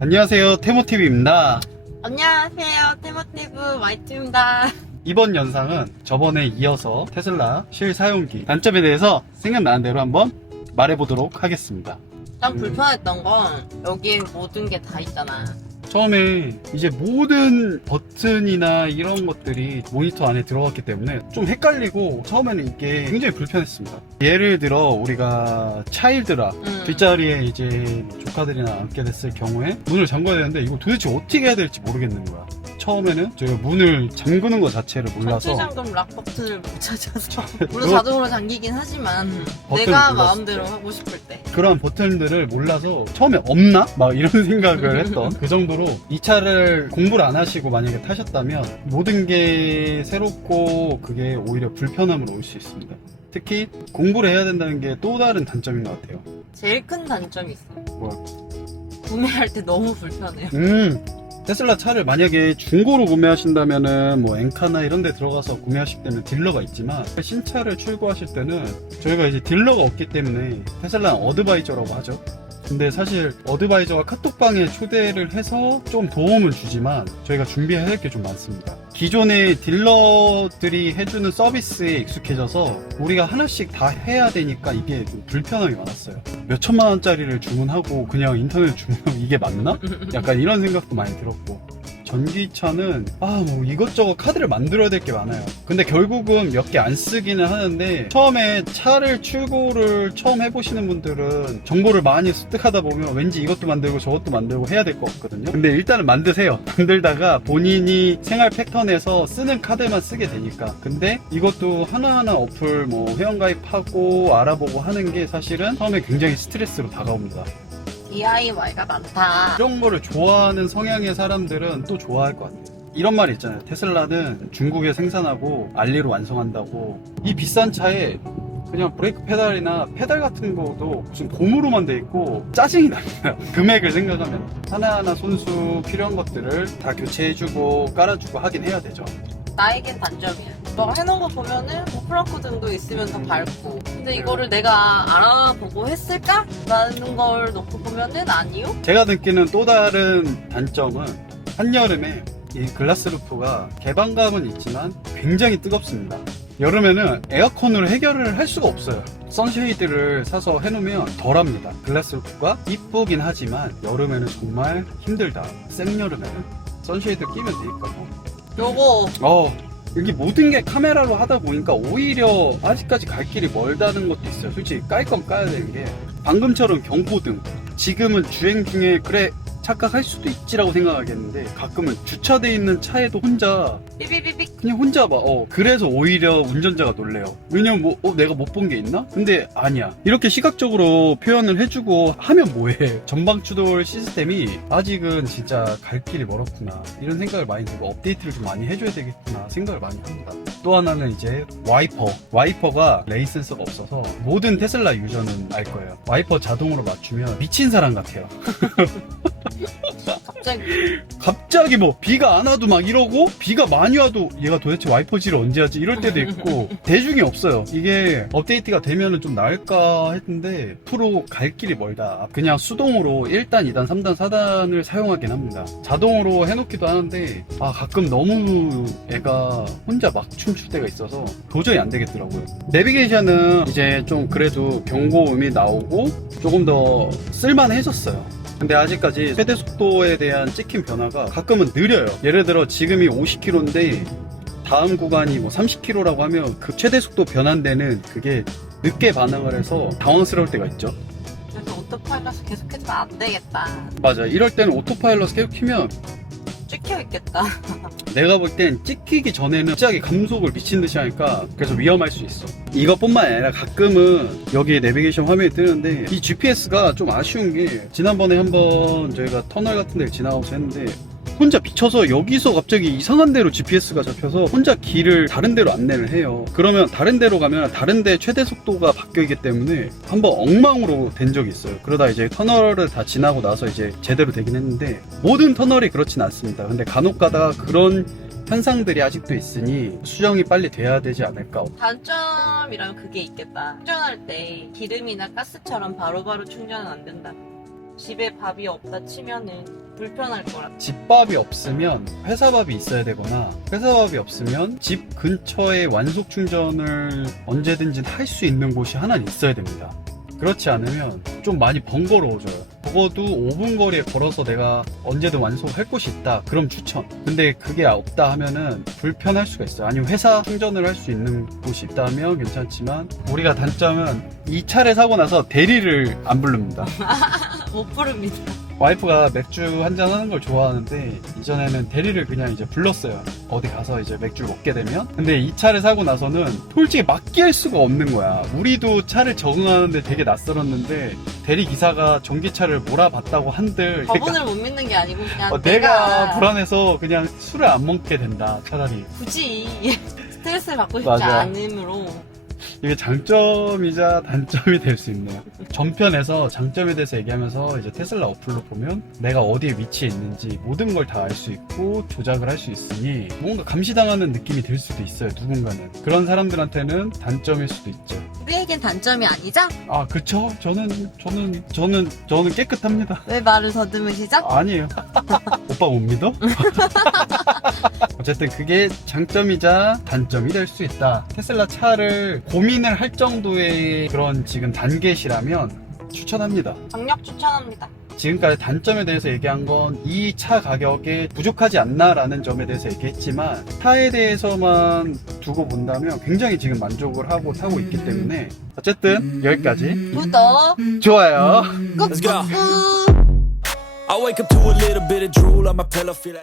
안녕하세요, 테모TV입니다. 안녕하세요. 테모티브 마이트입니다. 이번 영상은 저번에 이어서 테슬라 실사용기 단점에 대해서 생각나는 대로 한번 말해보도록 하겠습니다. 좀 불편했던 건 여기에 모든 게 다 있잖아. 처음에 이제 모든 버튼이나 이런 것들이 모니터 안에 들어갔기 때문에 좀 헷갈리고 처음에는 이게 굉장히 불편했습니다. 예를 들어 우리가 차일드라 뒷자리에 이제 조카들이나 앉게 됐을 경우에 문을 잠궈야 되는데 이거 도대체 어떻게 해야 될지 모르겠는 거야. 처음에는 제가 문을 잠그는 것 자체를 몰라서 전체잠금 락 버튼을 못 찾아서 물론 자동으로 잠기긴 하지만 버튼을 내가 몰랐어. 마음대로 하고 싶을 때 그런 버튼들을 몰라서 처음에 없나? 막 이런 생각을 했던 그 정도로 이 차를 공부를 안 하시고 만약에 타셨다면 모든 게 새롭고 그게 오히려 불편함으로 올 수 있습니다. 특히 공부를 해야 된다는 게 또 다른 단점인 것 같아요. 제일 큰 단점이 있어. 뭐, 구매할 때 너무 불편해요. 테슬라 차를 만약에 중고로 구매하신다면은 뭐 엔카나 이런 데 들어가서 구매하실 때는 딜러가 있지만 신차를 출고하실 때는 저희가 이제 딜러가 없기 때문에 테슬라는 어드바이저라고 하죠. 근데 사실 어드바이저가 카톡방에 초대를 해서 좀 도움을 주지만 저희가 준비해야 할 게 좀 많습니다. 기존의 딜러들이 해주는 서비스에 익숙해져서 우리가 하나씩 다 해야 되니까 이게 좀 불편함이 많았어요. 몇 천만 원짜리를 주문하고 그냥 인터넷 주문하면 이게 맞나? 약간 이런 생각도 많이 들었고, 전기차는 뭐 이것저것 카드를 만들어야 될 게 많아요. 근데 결국은 몇 개 안 쓰기는 하는데 처음에 차를 출고를 처음 해보시는 분들은 정보를 많이 습득하다 보면 왠지 이것도 만들고 저것도 만들고 해야 될 것 같거든요. 근데 일단은 만드세요. 만들다가 본인이 생활 패턴에서 쓰는 카드만 쓰게 되니까. 근데 이것도 하나하나 어플 뭐 회원가입하고 알아보고 하는 게 사실은 처음에 굉장히 스트레스로 다가옵니다. DIY가 많다. 이런 거를 좋아하는 성향의 사람들은 또 좋아할 것 같아요. 이런 말이 있잖아요. 테슬라는 중국에 생산하고 알리로 완성한다고. 이 비싼 차에 그냥 브레이크 페달이나 페달 같은 것도 무슨 고무로만 돼 있고 짜증이 납니다. 금액을 생각하면 하나하나 손수 필요한 것들을 다 교체해주고 깔아주고 하긴 해야 되죠. 나에겐 단점이야. 너가 해놓은 거 보면은 뭐 프랑크 등도 있으면 더 밝고, 근데 이거를 내가 알아보고 했을까? 라는 걸 놓고 보면은 아니요? 제가 느끼는 또 다른 단점은 한여름에 이 글라스 루프가 개방감은 있지만 굉장히 뜨겁습니다. 여름에는 에어컨으로 해결을 할 수가 없어요. 선쉐이드를 사서 해놓으면 덜합니다. 글라스 루프가 이쁘긴 하지만 여름에는 정말 힘들다. 생여름에는 선쉐이드 끼면 되니까 요거 여기 모든 게 카메라로 하다 보니까 오히려 아직까지 갈 길이 멀다는 것도 있어요. 솔직히 깔 건 까야 되는 게 방금처럼 경고등, 지금은 주행 중에 그래 착각할 수도 있지라고 생각하겠는데 가끔은 주차돼 있는 차에도 혼자 삐삐삐삐 그냥 혼자 봐. 그래서 오히려 운전자가 놀래요. 왜냐면 내가 못 본 게 있나? 근데 아니야. 이렇게 시각적으로 표현을 해주고 하면 뭐해. 전방 추돌 시스템이 아직은 진짜 갈 길이 멀었구나. 이런 생각을 많이 들고 업데이트를 좀 많이 해줘야 되겠구나 생각을 많이 합니다. 또 하나는 이제 와이퍼가 레인 센서가 없어서 모든 테슬라 유저는 알 거예요. 와이퍼 자동으로 맞추면 미친 사람 같아요. 갑자기 뭐 비가 안 와도 막 이러고 비가 많이 와도 얘가 도대체 와이퍼질을 언제 하지 이럴 때도 있고 대중이 없어요. 이게 업데이트가 되면은 좀 나을까 했는데 프로 갈 길이 멀다. 그냥 수동으로 1단, 2단, 3단, 4단을 사용하긴 합니다. 자동으로 해놓기도 하는데 가끔 너무 애가 혼자 막 춤출 때가 있어서 도저히 안 되겠더라고요. 내비게이션은 이제 좀 그래도 경고음이 나오고 조금 더 쓸만해졌어요. 근데 아직까지 최대 속도에 대한 찍힌 변화가 가끔은 느려요. 예를 들어 지금이 50km인데 다음 구간이 뭐 30km라고 하면 그 최대 속도 변환되는 그게 늦게 반응을 해서 당황스러울 때가 있죠. 그래서 오토파일럿을 계속해서 안 되겠다. 맞아. 이럴 때는 오토파일럿 계속 키면 찍혀 있겠다. 내가 볼 땐 찍히기 전에는 갑자기 감속을 미친 듯이 하니까 그래서 위험할 수 있어. 이것뿐만 아니라 가끔은 여기 내비게이션 화면이 뜨는데 이 GPS가 좀 아쉬운 게 지난번에 한번 저희가 터널 같은 데를 지나가면서 했는데 혼자 미쳐서 여기서 갑자기 이상한 데로 GPS가 잡혀서 혼자 길을 다른 데로 안내를 해요. 그러면 다른 데로 가면 다른 데 최대 속도가 바뀌기 때문에 한번 엉망으로 된 적이 있어요. 그러다 이제 터널을 다 지나고 나서 이제 제대로 되긴 했는데 모든 터널이 그렇진 않습니다. 근데 간혹 가다가 그런 현상들이 아직도 있으니 수정이 빨리 돼야 되지 않을까. 단점이라면 그게 있겠다. 충전할 때 기름이나 가스처럼 바로바로 충전은 안 된다. 집에 밥이 없다 치면은 불편할 거라. 집밥이 없으면 회사밥이 있어야 되거나 회사밥이 없으면 집 근처에 완속 충전을 언제든지 할 수 있는 곳이 하나 있어야 됩니다. 그렇지 않으면 좀 많이 번거로워져요. 적어도 5분 거리에 걸어서 내가 언제든 완속할 곳이 있다. 그럼 추천. 근데 그게 없다 하면은 불편할 수가 있어요. 아니면 회사 충전을 할 수 있는 곳이 있다 하면 괜찮지만 우리가 단점은 이 차를 사고 나서 대리를 안 부릅니다. 못 부릅니다. 와이프가 맥주 한잔 하는 걸 좋아하는데 이전에는 대리를 그냥 이제 불렀어요. 어디 가서 이제 맥주를 먹게 되면. 근데 이 차를 사고 나서는 솔직히 맡길 수가 없는 거야. 우리도 차를 적응하는데 되게 낯설었는데 대리 기사가 전기차를 몰아봤다고 한들 저분을 못 믿는 게 아니고 그냥 내가 불안해서 그냥 술을 안 먹게 된다. 차라리. 굳이 스트레스를 받고 싶지 맞아. 않으므로. 이게 장점이자 단점이 될 수 있네요. 전편에서 장점에 대해서 얘기하면서 이제 테슬라 어플로 보면 내가 어디에 위치해 있는지 모든 걸 다 알 수 있고 조작을 할 수 있으니 뭔가 감시당하는 느낌이 들 수도 있어요. 누군가는. 그런 사람들한테는 단점일 수도 있죠. 우리에겐 단점이 아니죠? 아, 그쵸? 저는 깨끗합니다. 왜 말을 더듬으시죠? 아니에요. 오빠 못 믿어? 어쨌든 그게 장점이자 단점이 될 수 있다. 테슬라 차를 고민을 할 정도의 그런 지금 단계시라면 추천합니다. 강력 추천합니다. 지금까지 단점에 대해서 얘기한 건 이 차 가격에 부족하지 않나라는 점에 대해서 얘기했지만 차에 대해서만 두고 본다면 굉장히 지금 만족을 하고 타고 있기 때문에 어쨌든 여기까지. 구독, 좋아요. 꾹꾹꾹. I wake up to a little bit of drool on my pillow, feel like